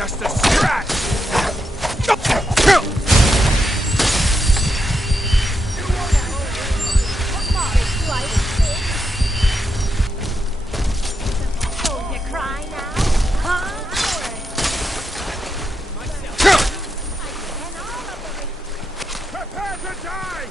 just a scratch! Oh, you cry now? Huh? Prepare to die!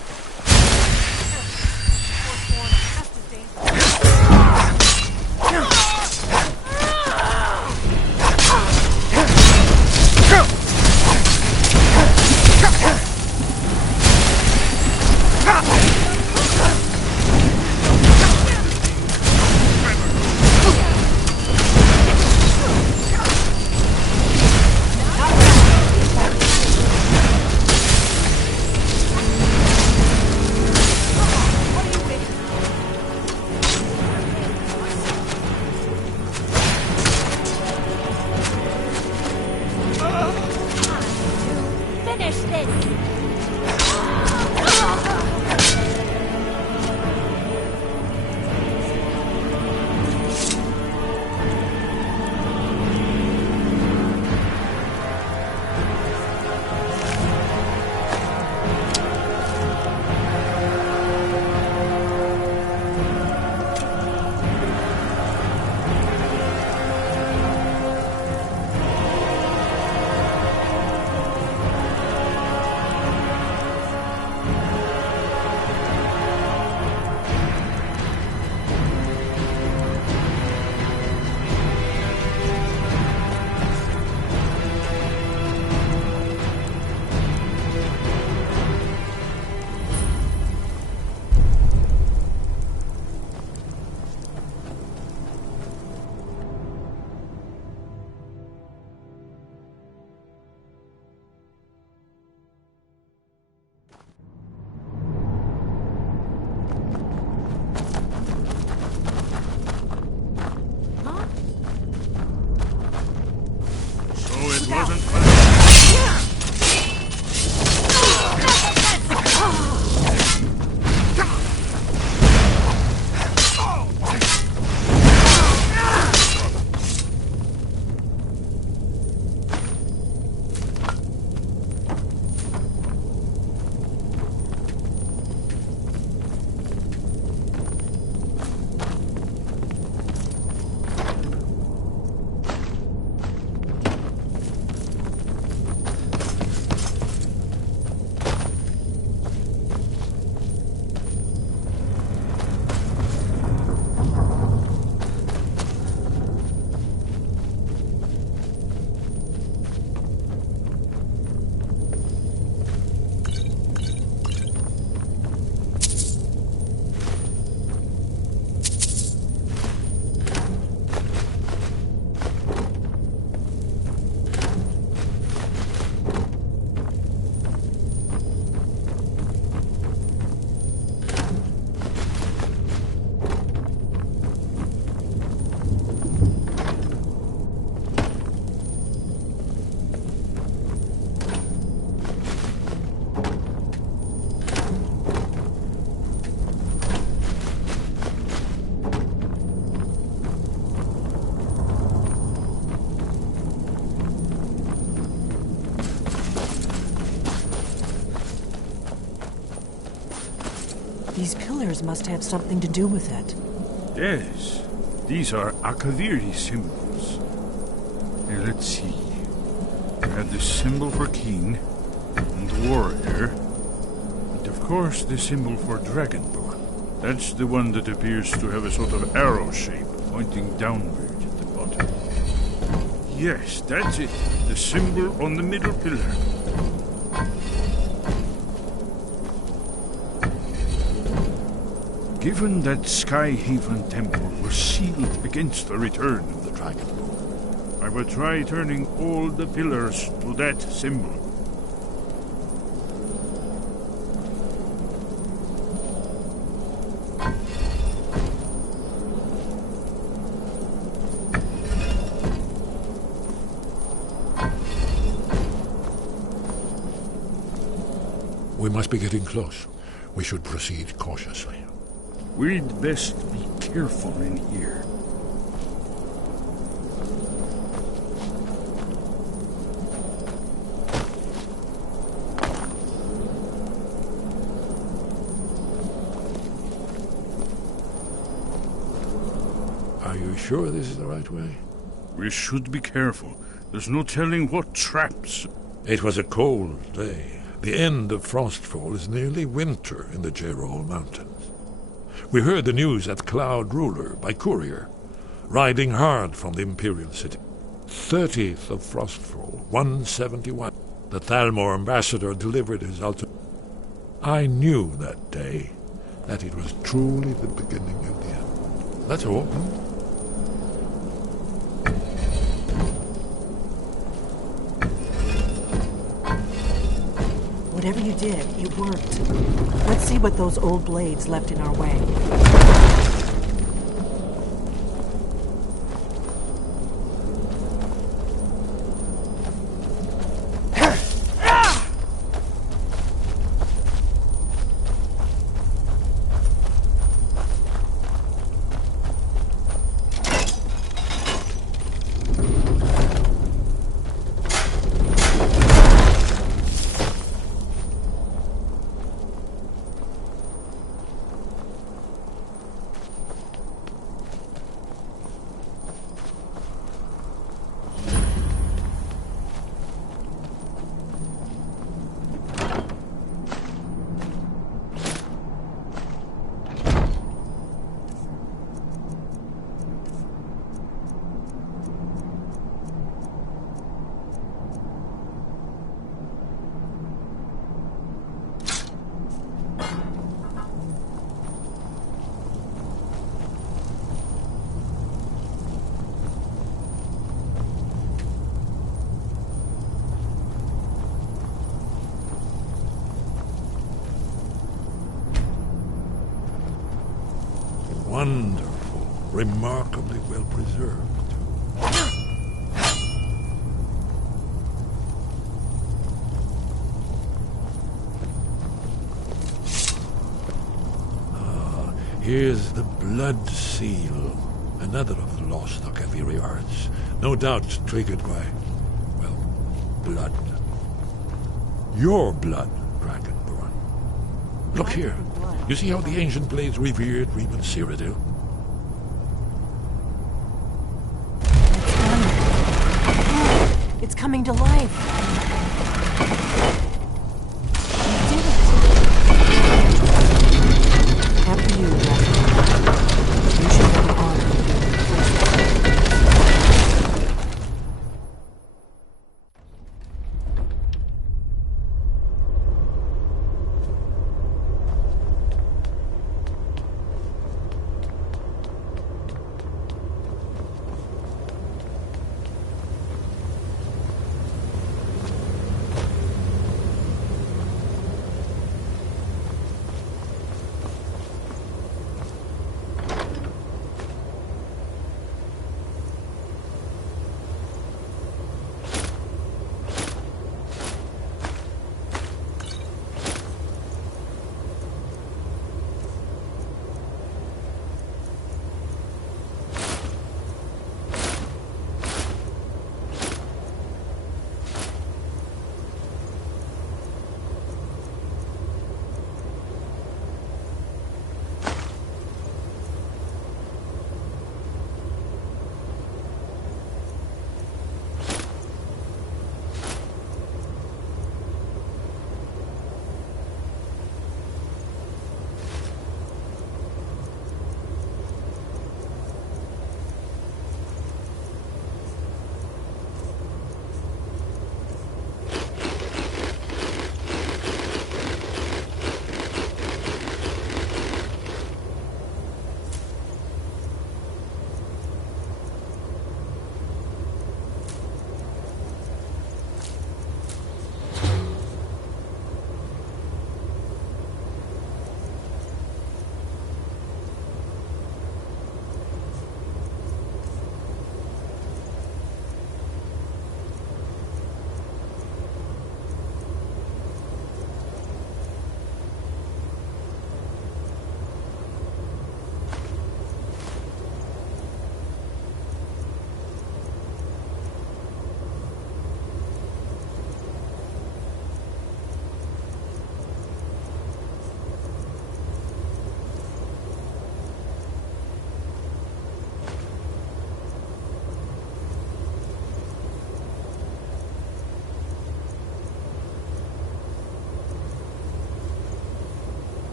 Finish this! Wasn't These pillars must have something to do with it. Yes, these are Akaviri symbols. Here, let's see. We have the symbol for king and warrior, and of course the symbol for dragonborn. That's the one that appears to have a sort of arrow shape pointing downward at the bottom. Yes, that's it. The symbol on the middle pillar. Given that Skyhaven Temple was sealed against the return of the dragonborn, I will try turning all the pillars to that symbol. We must be getting close. We should proceed cautiously. We'd best be careful in here. Are you sure this is the right way? We should be careful. There's no telling what traps. It was a cold day. The end of Frostfall is nearly winter in the Gerol Mountains. We heard the news at Cloud Ruler by courier, riding hard from the Imperial City. 30th of Frostfall, 171. The Thalmor ambassador delivered his ultimatum. I knew that day that it was truly the beginning of the end. That's all. Whatever you did, it worked. Let's see what those old blades left in our way. Wonderful, remarkably well preserved. Here's the blood seal, another of the lost Akaviri arts, no doubt triggered by, well, blood. Your blood, dragonborn. Look here. You see how the ancient blades revered Reman Cyrodiil? It's coming to life. You did it. After you, Dragonborn. You should have the honor of being the first.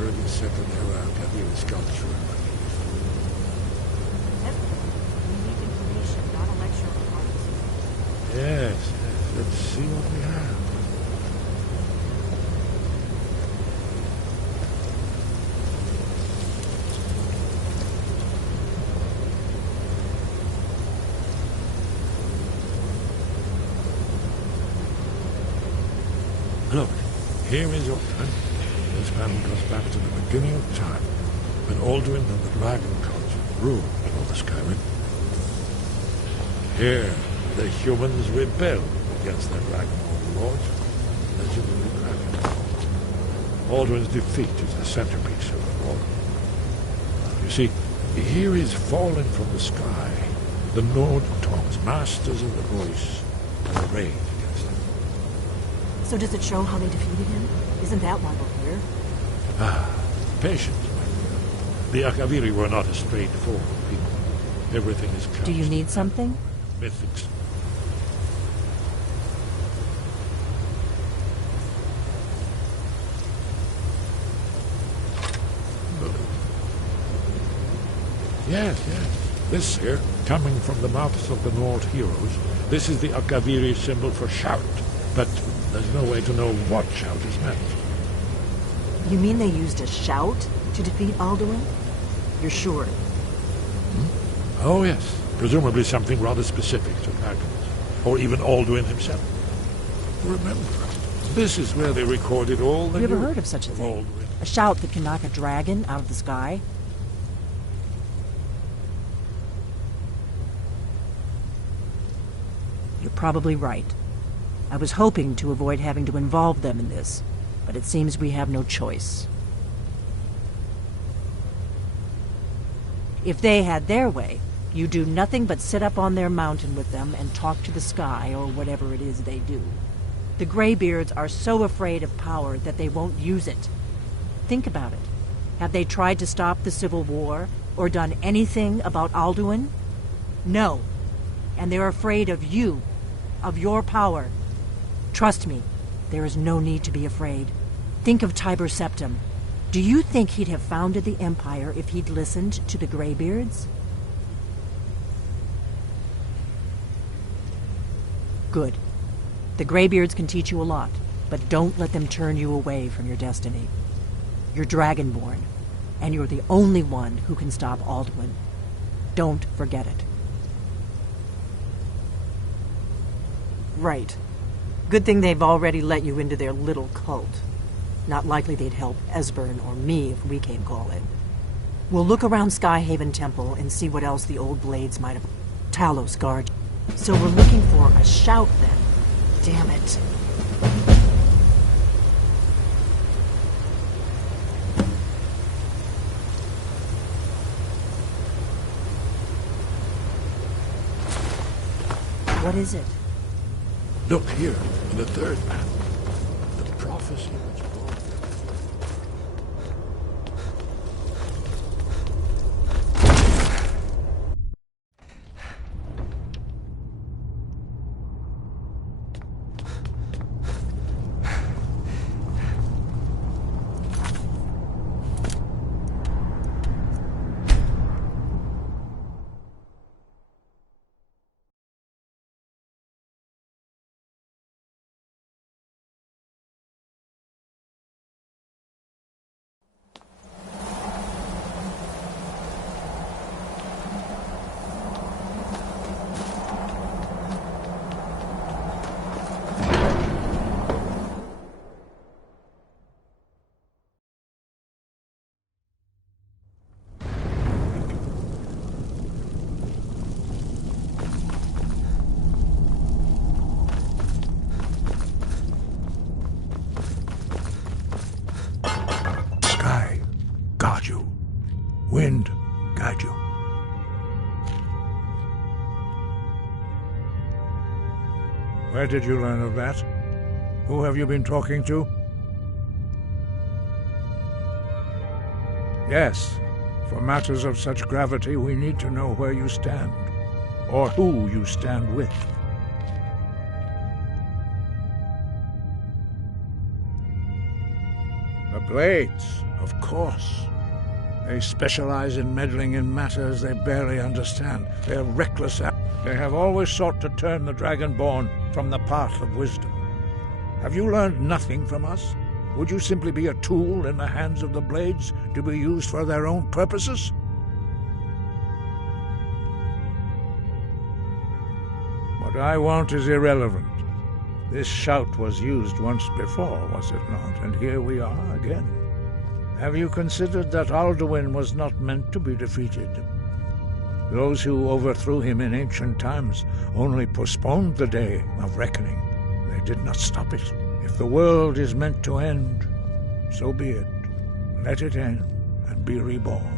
early Second Era Kaviri sculpture in my We need information, not a lecture on arts. Yes, let's see what we have. Look, here is Alduin. This panel goes back to the beginning of time, when Alduin and the dragon culture ruled over Skyrim. Here, the humans rebelled against their dragon overlords, legendary dragon. Alduin's defeat is the centerpiece of the war. You see, here is fallen from the sky. The Nord tongues, masters of the voice, are arrayed against him. So does it show how they defeated him? Isn't that why we're here? Patience, my dear. The Akaviri were not a straightforward people. Everything is couched Do you need in something? mythics. Yes. This here, coming from the mouths of the Nord heroes, this is the Akaviri symbol for shout. But there's no way to know what shout is meant. You mean they used a shout to defeat Alduin? You're sure? Oh, yes. Presumably something rather specific to dragons. Or even Alduin himself. Remember, this is where they recorded all the... You ever news heard of such a thing? Alduin. A shout that can knock a dragon out of the sky? You're probably right. I was hoping to avoid having to involve them in this, but it seems we have no choice. If they had their way, you do nothing but sit up on their mountain with them and talk to the sky or whatever it is they do. The Greybeards are so afraid of power that they won't use it. Think about it. Have they tried to stop the Civil War or done anything about Alduin? No. And they're afraid of you, of your power. Trust me, there is no need to be afraid. Think of Tiber Septim. Do you think he'd have founded the Empire if he'd listened to the Greybeards? Good. The Greybeards can teach you a lot, but don't let them turn you away from your destiny. You're dragonborn, and you're the only one who can stop Alduin. Don't forget it. Right. Good thing they've already let you into their little cult. Not likely they'd help Esbern or me if we came calling. We'll look around Skyhaven Temple and see what else the old blades might have... Talos guard. So we're looking for a shout then. Damn it. What is it? Look here, in the third panel. The prophecy which brought Sky, guard you. Wind, guide you. Where did you learn of that? Who have you been talking to? Yes, for matters of such gravity, we need to know where you stand, or who you stand with. The Blades, of course. They specialize in meddling in matters they barely understand. They're reckless. They have always sought to turn the dragonborn from the path of wisdom. Have you learned nothing from us? Would you simply be a tool in the hands of the Blades to be used for their own purposes? What I want is irrelevant. This shout was used once before, was it not? And here we are again. Have you considered that Alduin was not meant to be defeated? Those who overthrew him in ancient times only postponed the day of reckoning. They did not stop it. If the world is meant to end, so be it. Let it end and be reborn.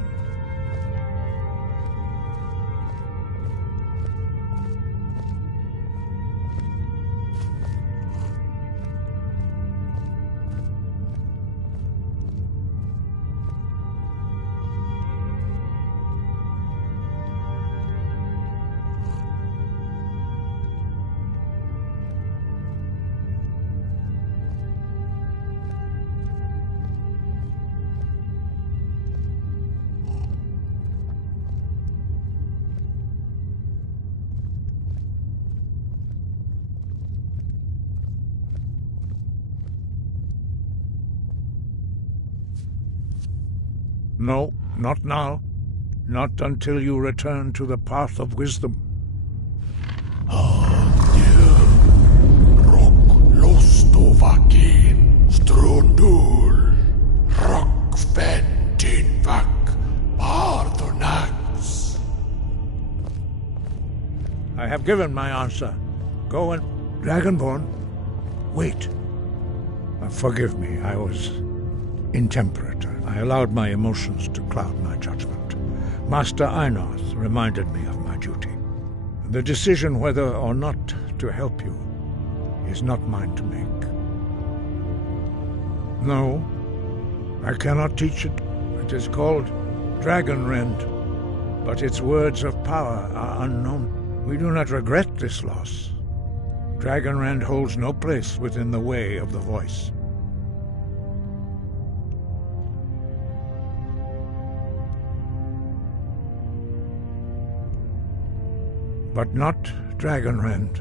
No, not now. Not until you return to the path of wisdom. I have given my answer. Go and... Dragonborn, wait. Forgive me, I was intemperate. I allowed my emotions to cloud my judgment. Master Einarth reminded me of my duty. The decision whether or not to help you is not mine to make. No, I cannot teach it. It is called Dragonrend, but its words of power are unknown. We do not regret this loss. Dragonrend holds no place within the way of the voice. But not Dragonrend.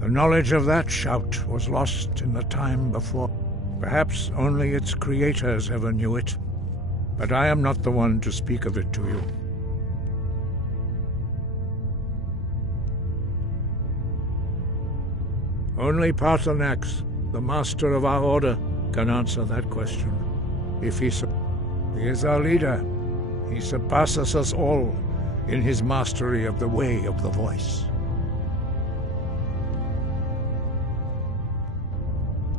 The knowledge of that shout was lost in the time before. Perhaps only its creators ever knew it, but I am not the one to speak of it to you. Only Paarthurnax, the master of our order, can answer that question. If he is our leader. He surpasses us all in his mastery of the way of the voice.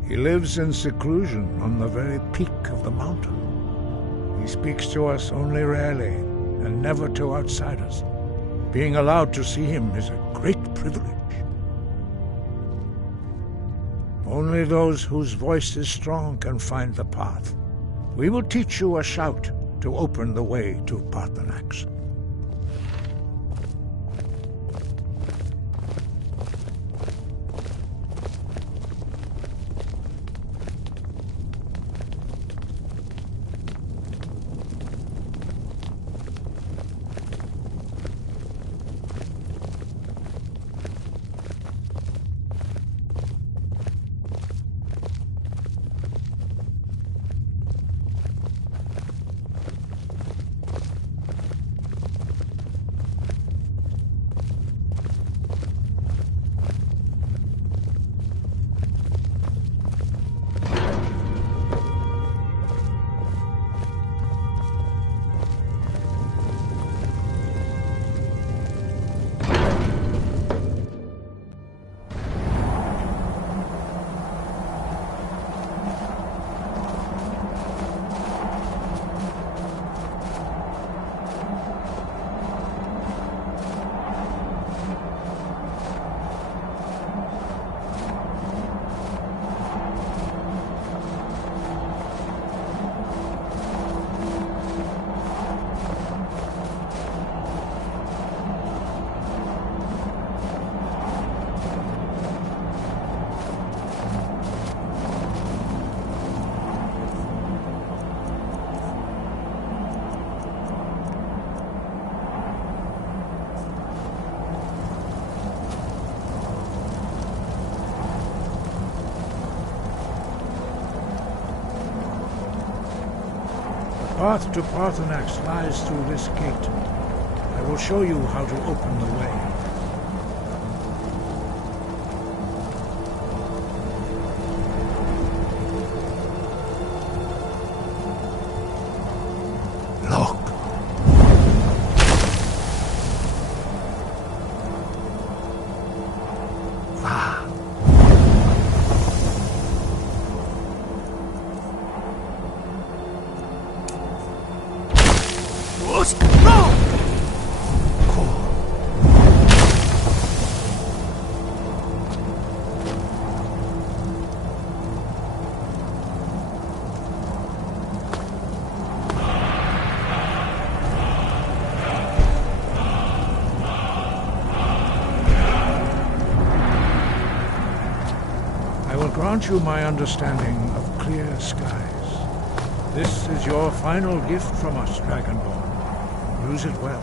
He lives in seclusion on the very peak of the mountain. He speaks to us only rarely, and never to outsiders. Being allowed to see him is a great privilege. Only those whose voice is strong can find the path. We will teach you a shout to open the way to Paarthurnax. path to Parthenax lies through this gate. I will show you how to open the way. Look. I will grant you my understanding of clear skies. This is your final gift from us, dragonborn. Use it well.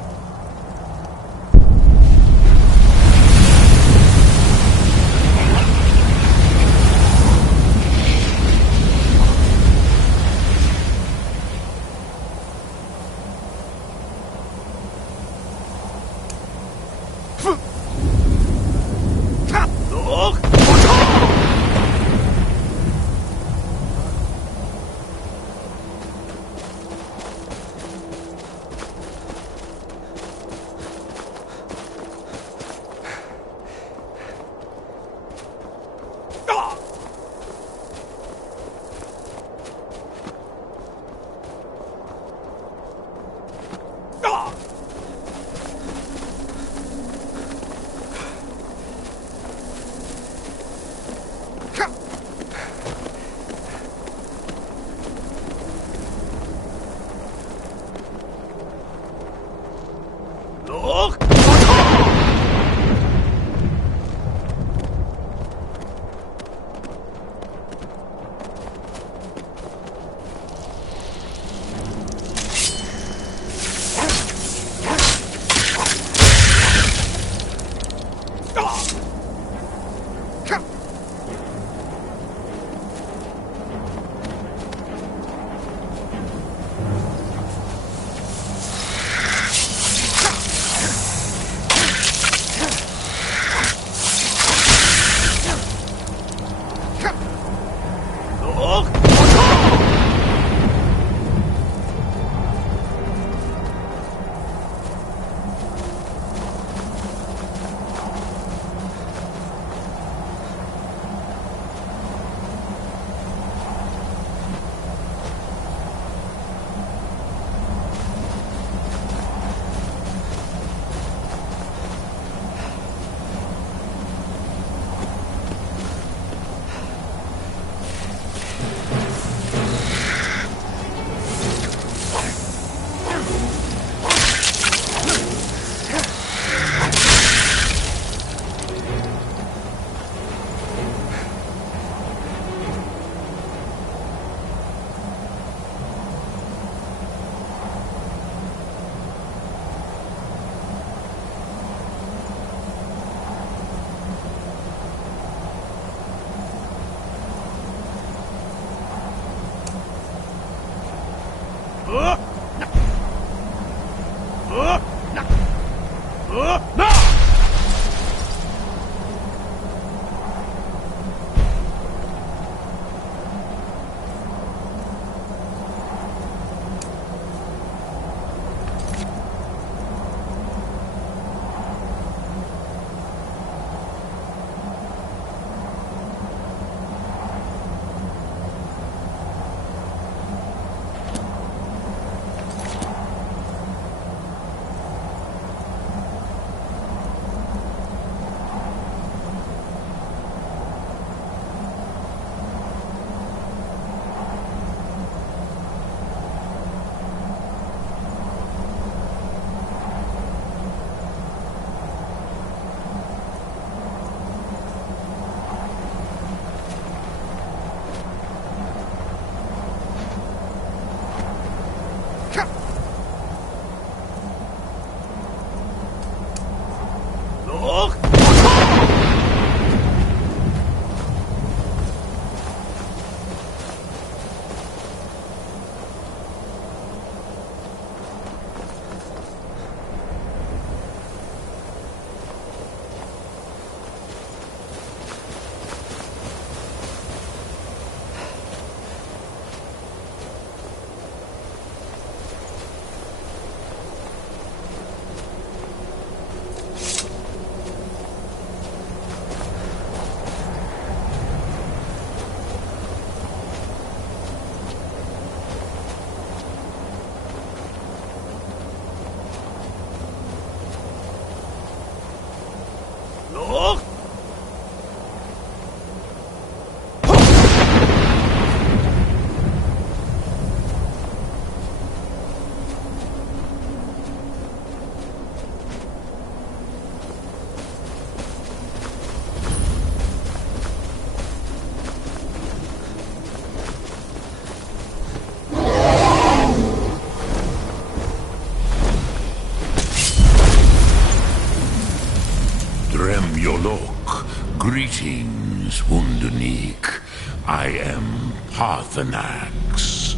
Greetings, Wunderneek. I am Parthenax.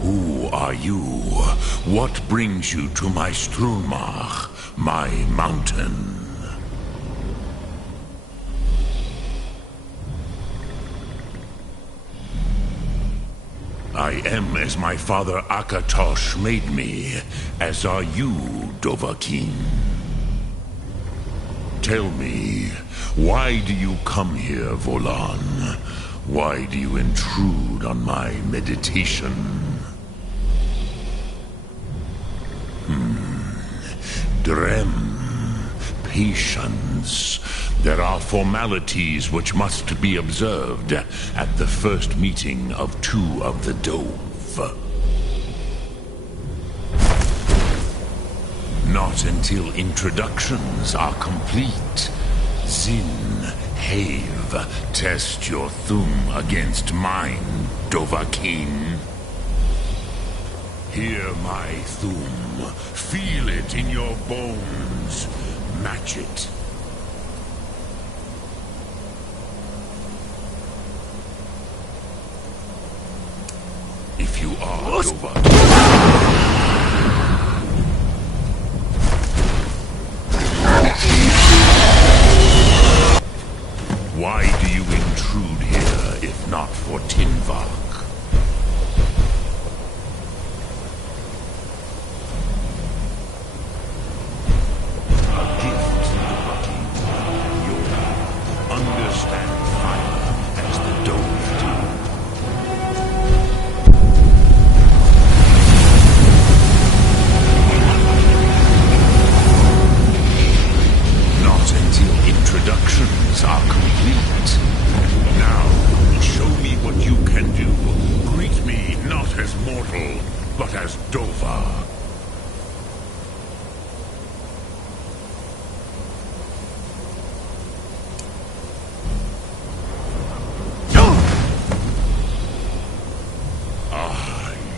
Who are you? What brings you to my Strunmach, my mountain? I am as my father Akatosh made me, as are you, Dovahkiin. Tell me, why do you come here, Volan? Why do you intrude on my meditation? Drem, patience. There are formalities which must be observed at the first meeting of two of the Dove. Not until introductions are complete. Zin, Have, test your thum against mine, Dovahkiin. Hear my thum. Feel it in your bones. Match it. If you are Dovahkiin. Why do you intrude here, if not for Tinvak? A gift, Dovahkiin. You understand fire as the Dove do. Not until introductions are complete. Now, show me what you can do. Greet me not as mortal, but as Dova.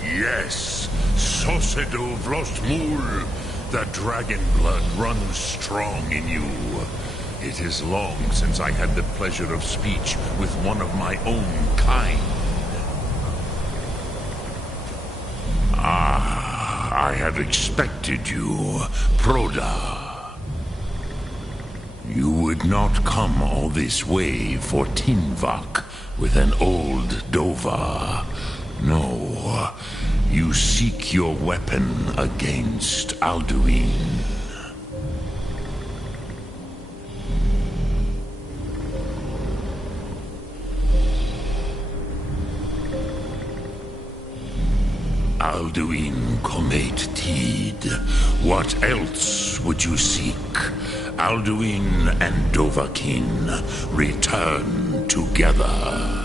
Yes, Sosedo Vrostmul. The dragon blood runs strong in you. It is long since I had the pleasure of speech with one of my own kind. I had expected you, Proda. You would not come all this way for Tinvak with an old Dova. No, you seek your weapon against Alduin. Alduin Comet Tid. What else would you seek? Alduin and Dovahkiin return together.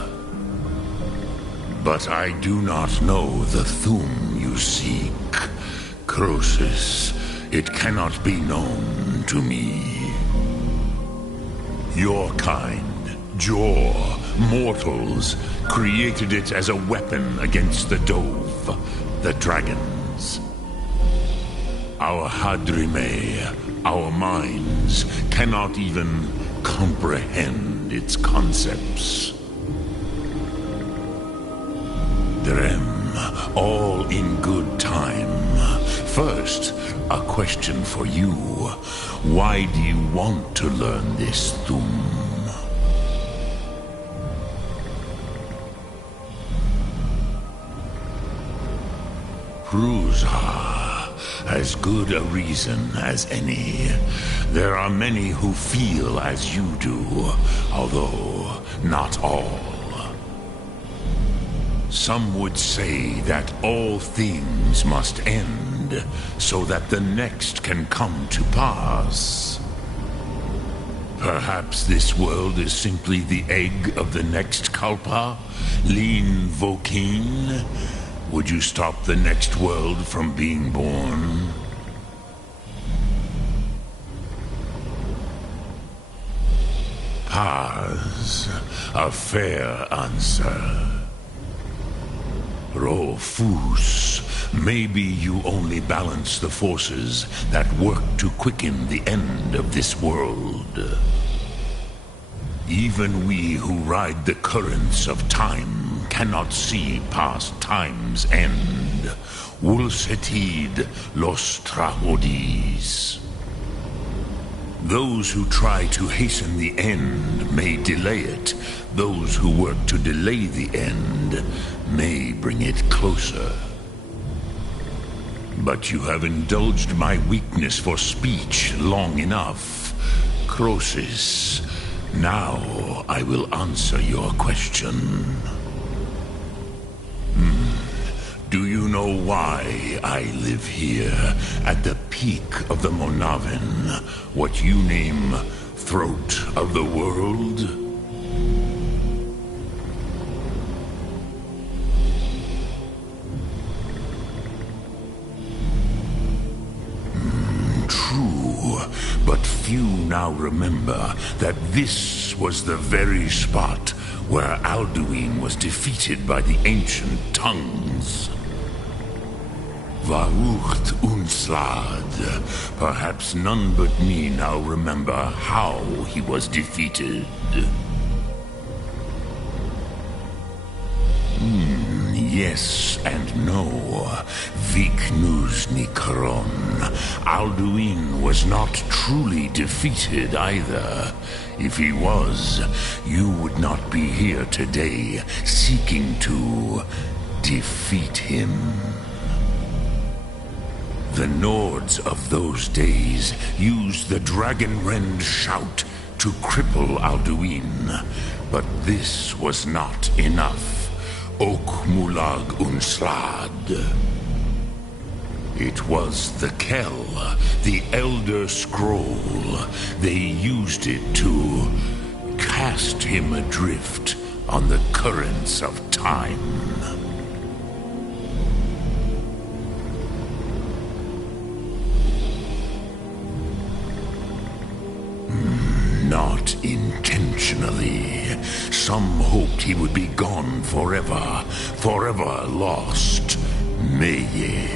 But I do not know the thum you seek. Croesus, it cannot be known to me. Your kind, Jor, mortals, created it as a weapon against the Dove, the dragons. Our Hadrime, our minds, cannot even comprehend its concepts. Drem, all in good time. First, a question for you. Why do you want to learn this thum? Prusa, as good a reason as any. There are many who feel as you do, although not all. Some would say that all things must end, so that the next can come to pass. Perhaps this world is simply the egg of the next Kalpa, Lean Vokin. Would you stop the next world from being born? Paz, a fair answer. Rofus, maybe you only balance the forces that work to quicken the end of this world. Even we who ride the currents of time cannot see past time's end. Wulsetid los trahodis. Those who try to hasten the end may delay it. Those who work to delay the end may bring it closer. But you have indulged my weakness for speech long enough, Croesus. Now I will answer your question. Do you know why I live here, at the peak of the Monavin, what you name Throat of the World? True, but few now remember that this was the very spot where Alduin was defeated by the ancient tongues. Varucht Unslad. Perhaps none but me now remember how he was defeated. Yes and no. Viknus Nikron. Alduin was not truly defeated either. If he was, you would not be here today seeking to defeat him. The Nords of those days used the Dragonrend shout to cripple Alduin, but this was not enough. Ok Mulag Unslad. It was the Kell, the Elder Scroll. They used it to cast him adrift on the currents of time. Not intentionally. Some hoped he would be gone forever, forever lost. Meye.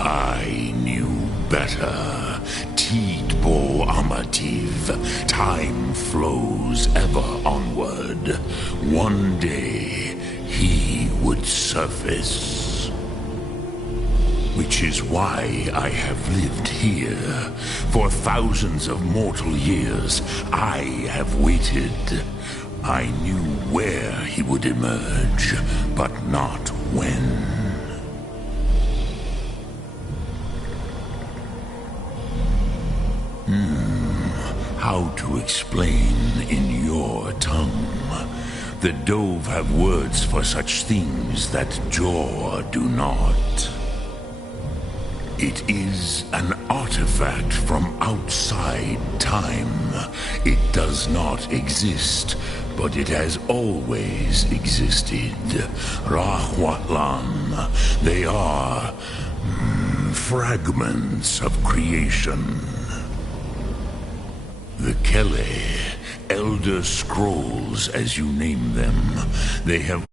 I knew better. Tidbo Amativ. Time flows ever onward. One day, he would surface. Which is why I have lived here. For thousands of mortal years, I have waited. I knew where he would emerge, but not when. How to explain in your tongue? The Dove have words for such things that Jor do not. It is an artifact from outside time. It does not exist, but it has always existed. Rahwatlan. They are fragments of creation. The Kele, Elder Scrolls as you name them, they have